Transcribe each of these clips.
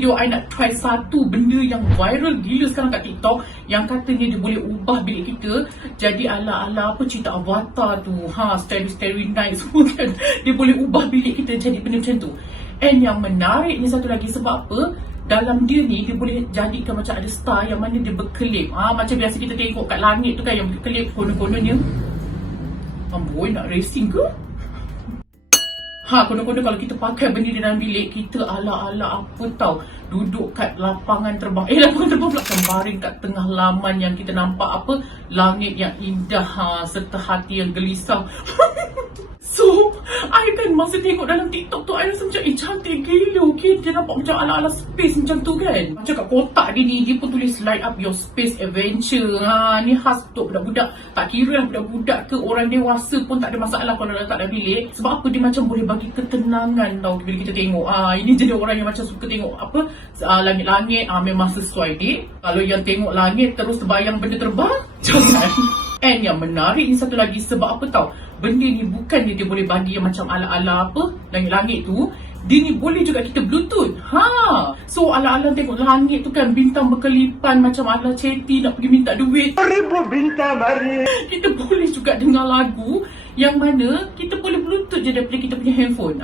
video I nak try satu benda yang viral gila sekarang kat TikTok, yang katanya dia boleh ubah bilik kita jadi ala-ala apa cerita Avatar tu. Starry-night semua kan. Dia boleh ubah bilik kita jadi benda macam tu. And yang menariknya satu lagi, sebab apa? Dalam dia ni, dia boleh jadikan macam ada star yang mana dia berkelip. Macam biasa kita tengok kat langit tu kan, yang berkelip konon-kononnya. Amboi, nak racing ke? Konon-konon kalau kita pakai benda di dalam bilik, kita ala-ala apa tau, duduk kat lapangan terbang. Lapangan terbang pula, baring kat tengah laman yang kita nampak apa, langit yang indah, serta hati yang gelisah. So, I kan masa tengok dalam TikTok tu, I rasa macam cantik gila, okay? Dia nampak macam ala-ala space macam tu kan. Macam kat kotak dia ni, dia pun tulis light up your space adventure. Ni khas untuk budak-budak. Tak kira lah budak-budak ke orang dewasa pun tak ada masalah kalau letak dalam bilik. Sebab apa, dia macam boleh bagi ketenangan tau bila kita tengok. Ini jadi orang yang macam suka tengok apa, langit-langit, memang sesuai dia. Kalau yang tengok langit terus terbayang benda terbang, jangan. And yang menarik ni satu lagi, sebab apa tau, benda ni bukan dia boleh bagi yang macam ala-ala apa, langit-langit tu. Dia ni boleh juga kita bluetooth. So ala-ala tengok langit tu kan, bintang berkelipan macam ala ceti nak pergi minta duit. 1000 bintang mari. Kita boleh juga dengar lagu yang mana kita boleh bluetooth je daripada kita punya handphone.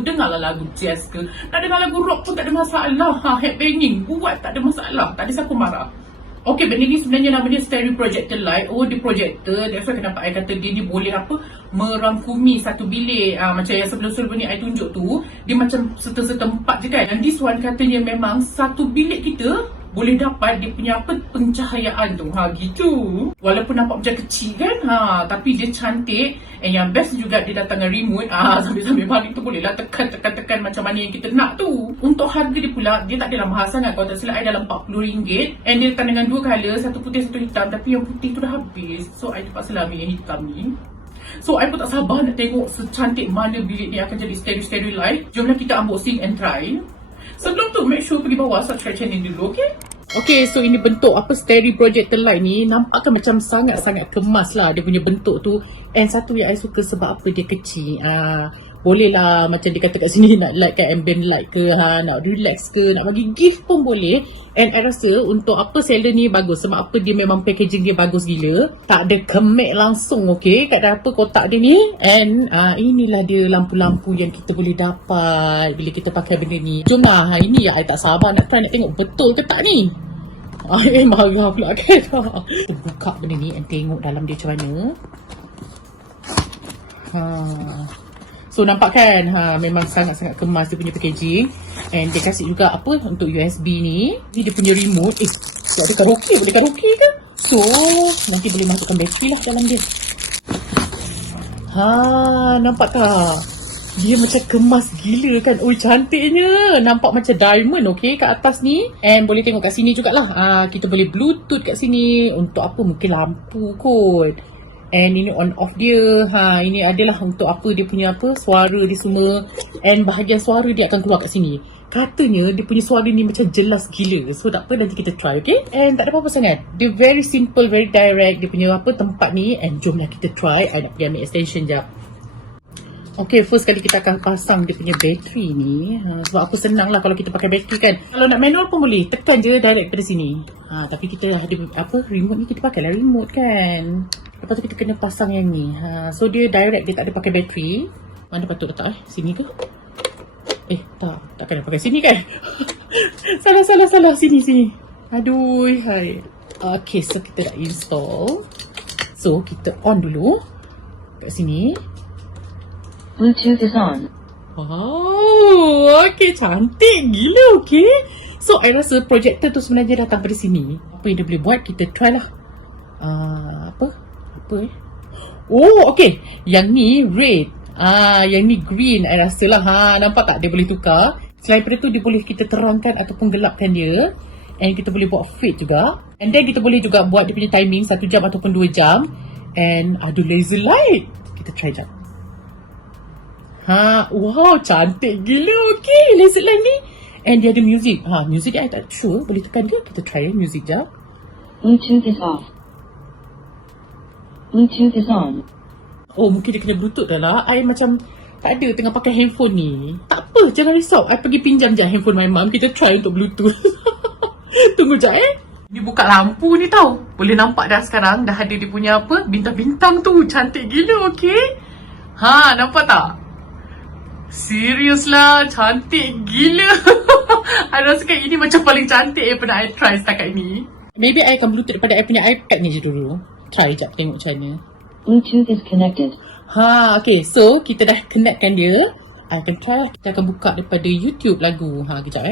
Dengarlah lagu jazz ke, nak dengar lagu rock pun tak ada masalah. Headbanging buat tak ada masalah, tak ada siapa marah. Okay, benda ni sebenarnya nama dia stereo projector light. Dia projector. That's why kenapa I kata dia ni boleh apa, merangkumi satu bilik. Macam yang sebelum-sebelum ni I tunjuk tu, dia macam serta-serta empat je kan. Dan this one katanya memang satu bilik kita boleh dapat dia punya apa, pencahayaan tu. Gitu. Walaupun nampak macam kecil kan, tapi dia cantik. And yang best juga dia datang dengan remote. Sambil-sambil balik tu bolehlah tekan macam mana yang kita nak tu. Untuk harga dia pula, dia tak adalah mahal sangat. Kalau tak silap I dalam RM40. And dia datang dengan dua colour, satu putih satu hitam. Tapi yang putih tu dah habis, so I terpaksa ambil yang hitam ni. So I pun tak sabar nak tengok secantik mana bilik ni akan jadi stereo light. Jomlah kita unboxing and try. Sebelum tu, make sure pergi bawah subscribe channel dulu, okay? Okay, so ini bentuk apa stereo projector light ni, nampakkan macam sangat-sangat kemas lah dia punya bentuk tu. And satu yang I suka sebab apa, dia kecil. Boleh lah macam dia kata kat sini, nak light kat ambient light ke, nak relax ke, nak bagi gift pun boleh. And I rasa untuk apa seller ni bagus, sebab apa dia memang packaging dia bagus gila. Tak ada kemek langsung, okay, kat apa kotak dia ni. And inilah dia lampu-lampu yang kita boleh dapat bila kita pakai benda ni. Cuma ini ya, I tak sabar nak try, nak tengok betul ke tak ni. Marah pula kan. Kita buka benda ni and tengok dalam dia macam mana. So nampak kan, memang sangat-sangat kemas dia punya packaging. And dia kasih juga apa untuk USB ni. Ni dia punya remote. Tak ada karaoke, boleh karaoke ke? So nanti boleh masukkan bateri lah dalam dia. Nampak tak? Dia macam kemas gila kan. Cantiknya. Nampak macam diamond, okay, kat atas ni. And boleh tengok kat sini jugalah. Kita boleh bluetooth kat sini. Untuk apa? Mungkin lampu kot. And ini on off dia. Ini adalah untuk apa, dia punya apa, suara dia semua. And bahagian suara dia akan keluar kat sini. Katanya dia punya suara ni macam jelas gila. So tak apa, nanti kita try, okay? And tak ada apa-apa sangat. Dia very simple, very direct. Dia punya apa, tempat ni. And jomlah kita try. I nak pergi ambil extension jap. Okay, first kali kita akan pasang dia punya bateri ni. Sebab apa, senang lah kalau kita pakai bateri kan. Kalau nak manual pun boleh, tekan je direct pada sini. Tapi kita ada apa, remote ni kita pakai lah remote kan. Lepas tu kita kena pasang yang ni. So dia direct, dia tak ada pakai bateri. Mana patut letak sini ke? Tak kena pakai sini kan. Salah. Sini. Aduh, hai. Okay, so kita dah install. So kita on dulu. Kat sini. Bluetooth is on. Okay, cantik gila, okay. So I rasa projector tu sebenarnya datang pada sini. Apa yang dia boleh buat, kita try lah. Apa okay. Yang ni red. Yang ni green, I rasa lah. Nampak tak? Dia boleh tukar. Selain daripada tu, dia boleh kita terangkan ataupun gelapkan dia. And kita boleh buat fade juga. And then kita boleh juga buat dia punya timing 1 jam ataupun 2 jam. And ada laser light. Kita try jap. Wow, cantik gila, okay, laser light ni. And dia ada music. Music dia I tak sure, boleh tekan dia. Kita try music jap. Bluetooth is off. Bluetooth is on. Mungkin dia kena bluetooth dah lah. I macam Tak ada, tengah pakai handphone ni. Tak apa, jangan risau. I pergi pinjam je handphone my mum. Kita try untuk Bluetooth. Tunggu jap Dia buka lampu ni tau. Boleh nampak dah sekarang. Dah ada dia punya apa, bintang-bintang tu. Cantik gila, okay? Ha, nampak tak? Serius lah, cantik gila. I rasakan ini macam paling cantik yang pernah I try setakat ni. Maybe I akan Bluetooth daripada I punya iPad ni je dulu. Try jap, tengok macam mana. Bluetooth is connected. Ha, okay. So, kita dah connectkan dia. I akan try. Kita akan buka daripada YouTube lagu. Ha, kejap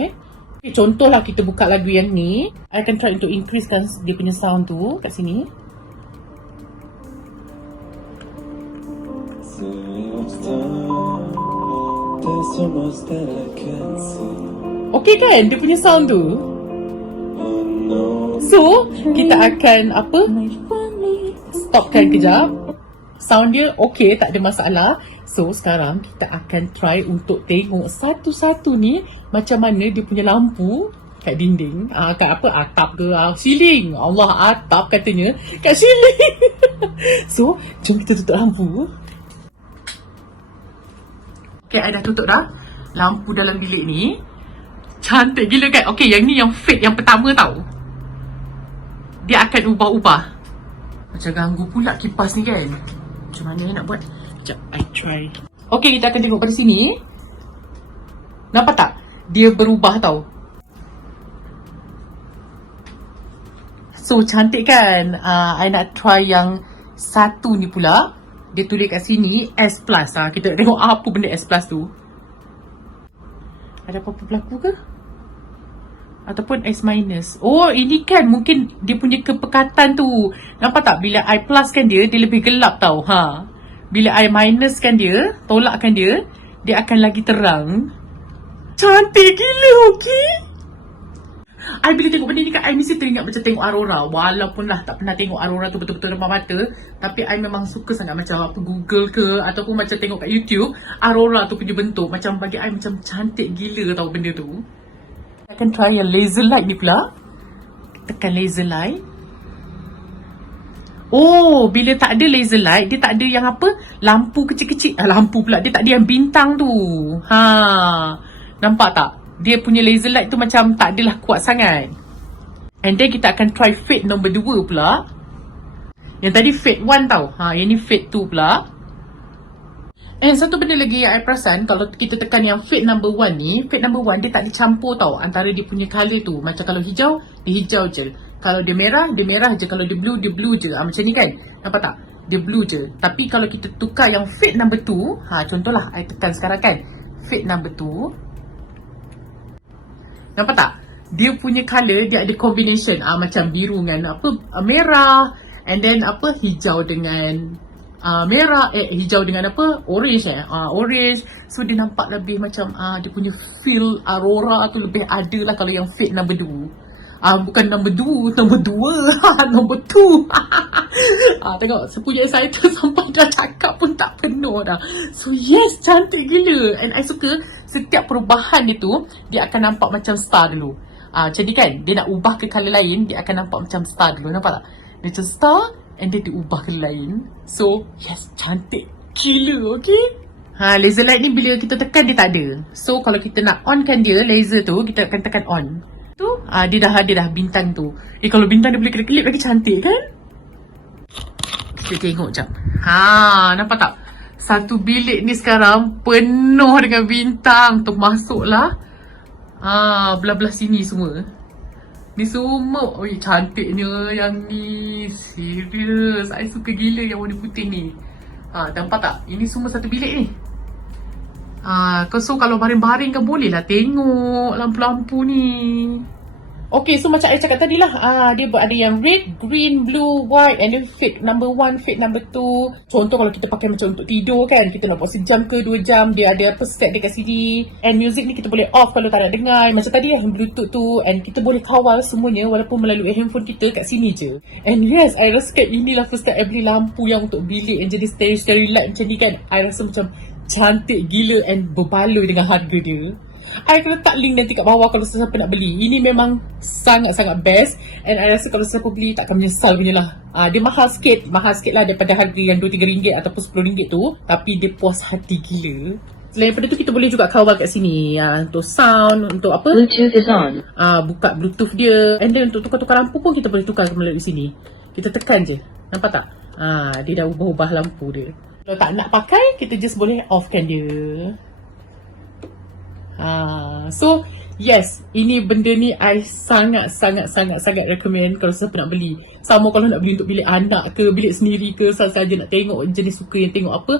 Okay, contohlah kita buka lagu yang ni. I akan try untuk increasekan dia punya sound tu kat sini. Okay kan? Dia punya sound tu. So, kita akan apa? Stopkan kejap. Sound dia okay, tak ada masalah. So, sekarang kita akan try untuk tengok satu-satu ni macam mana dia punya lampu kat dinding. Kat apa? Atap ke? Ceiling. Allah, atap katanya. Kat ceiling. So, jom kita tutup lampu. Okay, I dah tutup dah lampu dalam bilik ni. Cantik gila kan? Okay, yang ni yang fade yang pertama tau. Dia akan ubah-ubah. Macam ganggu pula kipas ni kan? Macam mana nak buat? Sekejap, I try. Okay, kita akan tengok pada sini. Nampak tak? Dia berubah tau. So, cantik kan? I nak try yang satu ni pula. Dia tulis kat sini S+. Kita tengok apa benda S+ tu. Ada apa-apa berlaku ke? Ataupun S-. Oh, ini kan mungkin dia punya kepekatan tu. Nampak tak? Bila I pluskan dia, dia lebih gelap tau. Bila I minuskan dia, tolakkan dia, dia akan lagi terang. Cantik gila, okay? I bila tengok benda ni kan, I mesti teringat macam tengok aurora. Walaupun lah tak pernah tengok aurora tu betul-betul depan mata, tapi I memang suka sangat macam apa Google ke, ataupun macam tengok kat YouTube, aurora tu punya bentuk. Macam bagi I macam cantik gila tau benda tu. I akan try yang laser light ni pula. Tekan laser light. Oh, bila tak ada laser light, dia tak ada yang apa, lampu kecil-kecil. Lampu pula, dia tak ada yang bintang tu. Nampak tak? Dia punya laser light tu macam tak adalah kuat sangat. And then kita akan try fade nombor 2 pula. Yang tadi fade 1 tau. Yang ni fade 2 pula. And satu benda lagi yang I perasan, kalau kita tekan yang fade number 1 ni, fade number 1 dia tak dicampur tau antara dia punya colour tu. Macam kalau hijau, dia hijau je. Kalau dia merah je. Kalau dia blue je. Macam ni kan? Nampak tak? Dia blue je. Tapi kalau kita tukar yang fade number 2, contohlah I tekan sekarang kan. Fade number 2. Nampak tak? Dia punya colour, dia ada combination. Macam biru dengan apa, merah. And then apa, hijau dengan merah. Hijau dengan apa, orange orange. So dia nampak lebih macam dia punya feel aurora tu lebih ada lah kalau yang fade number 2. Bukan number 2, number 2. Number 2. Tengok, sepunya excited sampai dah cakap pun tak penuh dah. So yes, cantik gila. And I suka setiap perubahan dia tu, dia akan nampak macam star dulu. Jadi kan, dia nak ubah ke colour lain, dia akan nampak macam star dulu. Nampak tak? Dia macam star, and then dia ubah ke lain. So, yes, cantik gila, okay? Laser light ni bila kita tekan, dia tak ada. So, kalau kita nak onkan dia, laser tu, kita akan tekan on. Tu, dia dah bintang tu. Kalau bintang dia boleh kelip-kelip lagi cantik kan? Kita tengok jap. Nampak tak? Satu bilik ni sekarang penuh dengan bintang. Termasuklah belah-belah sini semua. Ni semua. Cantiknya yang ni. Serius. I suka gila yang warna putih ni. Nampak tak? Ini semua satu bilik ni. So kalau baring-baring kan boleh lah tengok lampu-lampu ni. Okay, so macam saya cakap tadi lah, dia ada yang red, green, blue, white, and then fade number 1, fade number 2. Contoh kalau kita pakai macam untuk tidur kan, kita nak buat sejam ke 2 jam, dia ada apa set dekat sini. And music ni kita boleh off kalau tak nak dengar. Macam tadi yang Bluetooth tu, and kita boleh kawal semuanya walaupun melalui handphone kita kat sini je. And yes, I rasa inilah first time I beli lampu yang untuk bilik yang jadi starrylight macam ni kan. I rasa macam cantik gila and berbaloi dengan harga dia. I akan letak link nanti kat bawah kalau sesiapa nak beli. Ini memang sangat-sangat best. And I rasa kalau sesiapa beli takkan menyesal punya lah. Dia mahal sikit lah daripada harga yang RM2-3 ataupun RM10 tu. Tapi dia puas hati gila. Selain daripada tu, kita boleh juga kawal kat sini. Untuk sound, untuk apa? Bluetooth is on. Buka Bluetooth dia. And then untuk tukar-tukar lampu pun kita boleh tukar melalui sini. Kita tekan je. Nampak tak? Dia dah ubah-ubah lampu dia. Kalau tak nak pakai, kita just boleh offkan dia. So, yes, ini benda ni I sangat recommend kalau siapa nak beli. Sama kalau nak beli untuk bilik anak ke, bilik sendiri ke, saja nak tengok jenis suka yang tengok apa.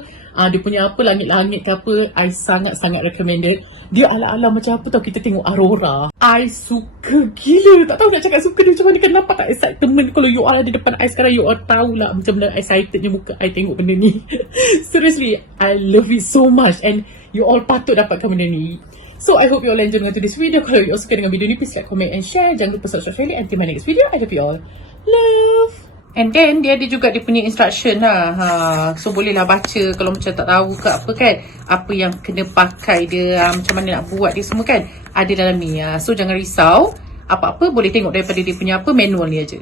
Dia punya apa, langit-langit ke apa, I sangat recommended. Dia ala-ala macam apa tau, kita tengok Aurora. I suka gila. Tak tahu nak cakap suka dia macam mana, kan nampak tak excitement kalau you all ada depan I sekarang, you all tahulah macam mana excitednya muka I tengok benda ni. Seriously, I love it so much and you all patut dapatkan benda ni. So, I hope you all enjoy dengan this video. Kalau you all suka dengan video ni, please like, comment and share. Jangan lupa subscribe channel. Until my next video, I love you all. Love. And then, dia ada juga dia punya instruction lah. So, bolehlah baca kalau macam tak tahu ke apa kan. Apa yang kena pakai dia, macam mana nak buat dia semua kan. Ada dalam ni. So, jangan risau. Apa-apa boleh tengok daripada dia punya apa manual ni aja.